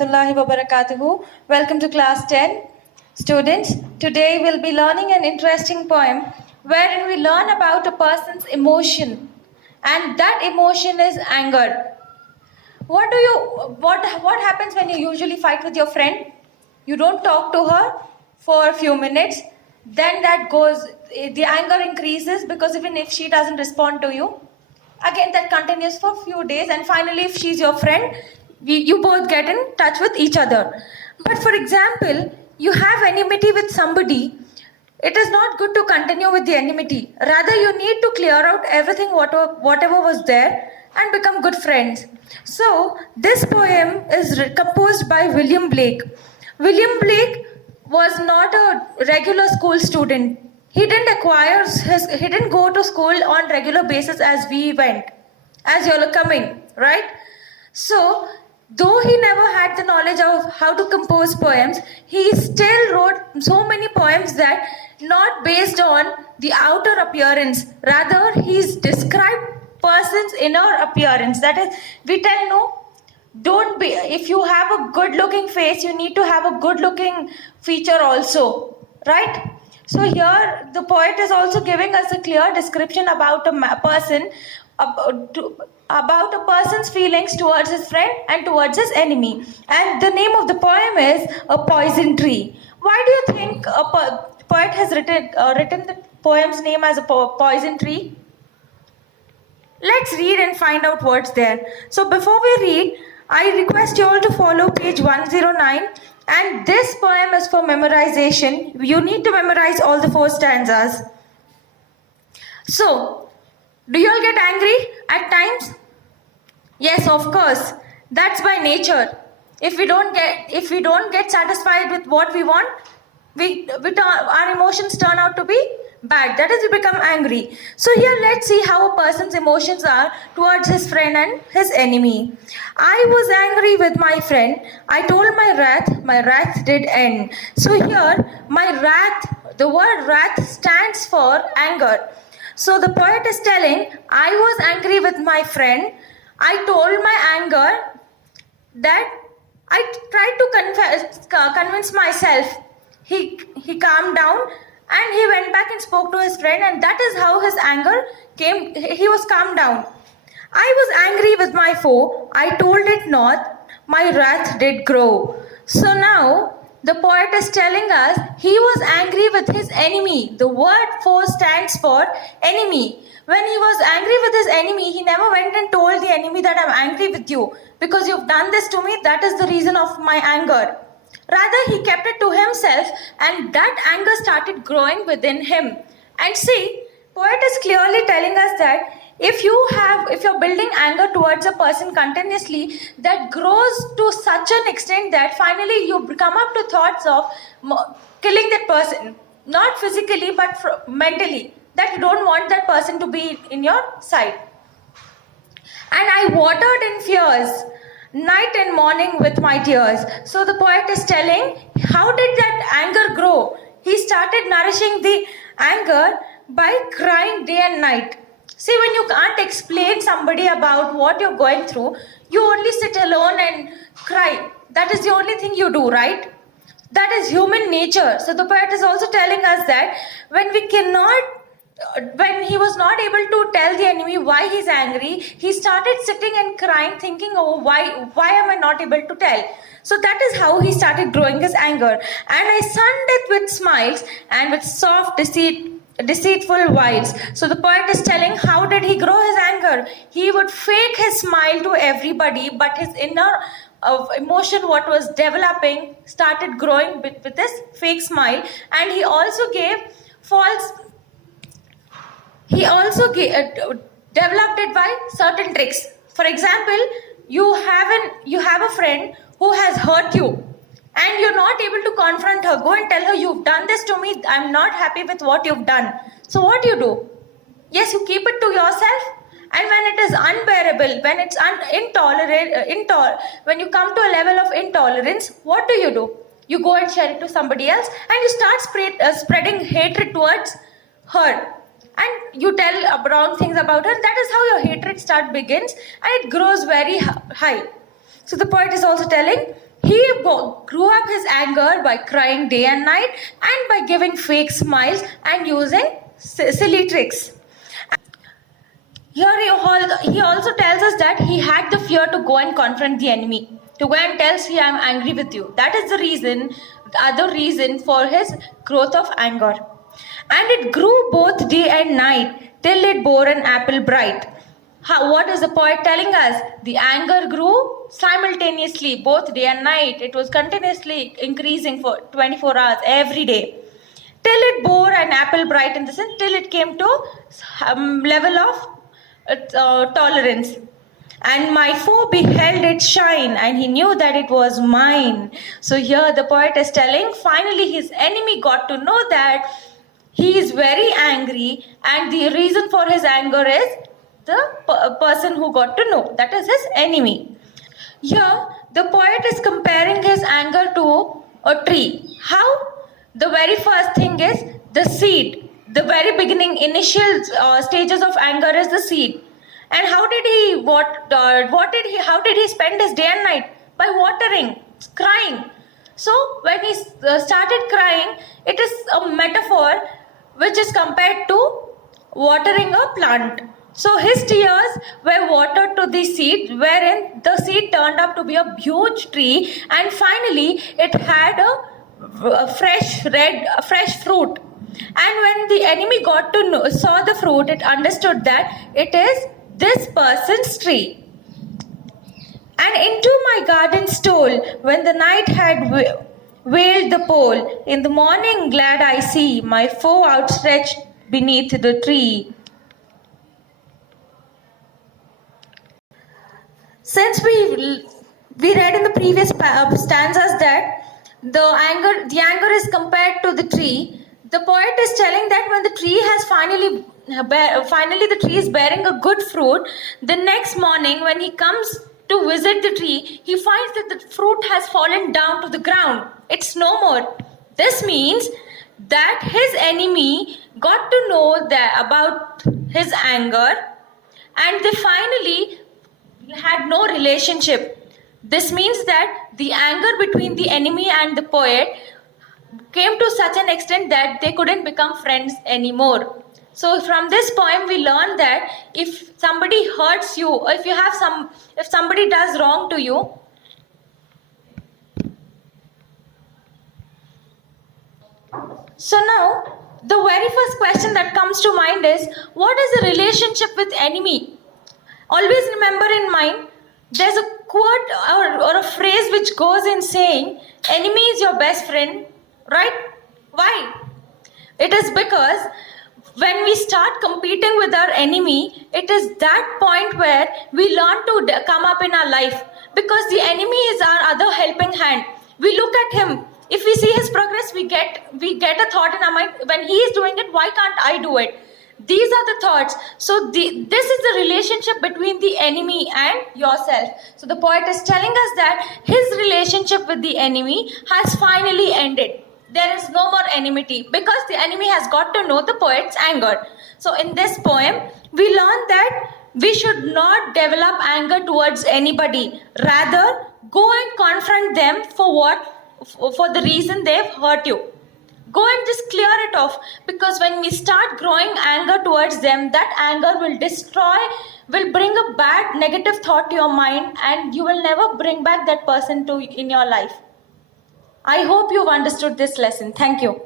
warahmatullahi wabarakatuh. Welcome to class 10. Students, today we'll be learning an interesting poem wherein we learn about a person's emotion, and that emotion is anger. What happens when you usually fight with your friend? You don't talk to her for a few minutes, then the anger increases because even if she doesn't respond to you, again that continues for a few days, and finally if she's your friend, you both get in touch with each other. But for example, you have enmity with somebody, it is not good to continue with the enmity. Rather, you need to clear out everything, whatever was there, and become good friends. So, this poem is composed by William Blake. William Blake was not a regular school student. He didn't go to school on regular basis as we went, as you're coming, right? So, though he never had the knowledge of how to compose poems, he still wrote so many poems that not based on the outer appearance. Rather, he's described person's inner appearance. That is, we tell no, don't be, if you have a good looking face, you need to have a good looking feature also, right? So here, the poet is also giving us a clear description about a person, about a person's feelings towards his friend and towards his enemy. And the name of the poem is A Poison Tree. Why do you think a poet has written the poem's name as a poison tree? Let's read and find out what's there. So before we read, I request you all to follow page 109. And this poem is for memorization. You need to memorize all the 4 stanzas. So, do you all get angry at times? Yes, of course. That's by nature. If we don't get satisfied with what we want, our emotions turn out to be bad. That is, we become angry. So here let's see how a person's emotions are towards his friend and his enemy. I was angry with my friend. I told my wrath did end. So here, my wrath, the word wrath stands for anger. So the poet is telling, I was angry with my friend. I told my anger that I tried to convince myself. He calmed down and he went back and spoke to his friend, and that is how his anger came. He was calmed down. I was angry with my foe. I told it not. My wrath did grow. So now the poet is telling us he was angry with his enemy. The word foe stands for enemy. When he was angry with his enemy, he never went and told the enemy that I'm angry with you because you've done this to me. That is the reason of my anger. Rather, he kept it to himself, and that anger started growing within him. And see, poet is clearly telling us that if you're building anger towards a person continuously, that grows to such an extent that finally you come up to thoughts of killing that person, not physically but mentally, that you don't want that person to be in your side. And I watered in fears, night and morning with my tears. So the poet is telling, how did that anger grow? He started nourishing the anger by crying day and night. See, when you can't explain somebody about what you're going through, you only sit alone and cry. That is the only thing you do, right? That is human nature. So the poet is also telling us that when he was not able to tell the enemy why he's angry, he started sitting and crying, thinking, oh, why am I not able to tell? So that is how he started growing his anger. And I sunned it with smiles and with soft deceitful wiles. So the poet is telling, how did he grow his anger? He would fake his smile to everybody, but his inner emotion, what was developing, started growing with this fake smile. And he also gave false. He also developed it by certain tricks. For example, you have a friend who has hurt you, and you're not able to confront her. Go and tell her, you've done this to me. I'm not happy with what you've done. So what do? Yes, you keep it to yourself. And when it is unbearable, when it's when you come to a level of intolerance, what do? You go and share it to somebody else, and you start spreading hatred towards her. And you tell wrong things about her. That is how your hatred begins, and it grows very high. So the poet is also telling, He grew up his anger by crying day and night and by giving fake smiles and using silly tricks. Here he also tells us that he had the fear to go and confront the enemy, to go and tell, see, I'm angry with you. That is the other reason for his growth of anger. And it grew both day and night till it bore an apple bright. What is the poet telling us? The anger grew simultaneously, both day and night. It was continuously increasing for 24 hours every day. Till it bore an apple bright, in the sense, till it came to level of tolerance. And my foe beheld it shine, and he knew that it was mine. So here the poet is telling, finally his enemy got to know that he is very angry, and the reason for his anger is the person who got to know, that is his enemy. Here the poet is comparing his anger to a tree. How? The very first thing is the seed. The very beginning, initial stages of anger is the seed. And how did he spend his day and night? By watering, crying. So when he started crying, it is a metaphor which is compared to watering a plant. So his tears were watered to the seed, wherein the seed turned up to be a huge tree, and finally it had a fresh fruit. And when the enemy got to saw the fruit, it understood that it is this person's tree. And into my garden stole, when the night had veiled the pole. In the morning glad I see my foe outstretched beneath the tree. Since we read in the previous stanzas that the anger is compared to the tree, the poet is telling that when the tree has finally the tree is bearing a good fruit, the next morning when he comes to visit the tree, he finds that the fruit has fallen down to the ground. It's no more. This means that his enemy got to know about his anger, and they finally had no relationship. This means that the anger between the enemy and the poet came to such an extent that they couldn't become friends anymore. So from this poem we learn that if somebody hurts you, or if somebody does wrong to you, so now the very first question that comes to mind is, what is the relationship with enemy? Always remember in mind, there's a quote or a phrase which goes in saying, enemy is your best friend, right? Why? It is because when we start competing with our enemy, it is that point where we learn to come up in our life, because the enemy is our other helping hand. We look at him. If we see his progress, we get a thought in our mind, when he is doing it, why can't I do it? These are the thoughts. So this is the relationship between the enemy and yourself. So the poet is telling us that his relationship with the enemy has finally ended. There is no more enmity, because the enemy has got to know the poet's anger. So in this poem, we learn that we should not develop anger towards anybody. Rather, go and confront them for the reason they've hurt you. Go and just clear it off, because when we start growing anger towards them, that anger will bring a bad negative thought to your mind, and you will never bring back that person in your life. I hope you've understood this lesson. Thank you.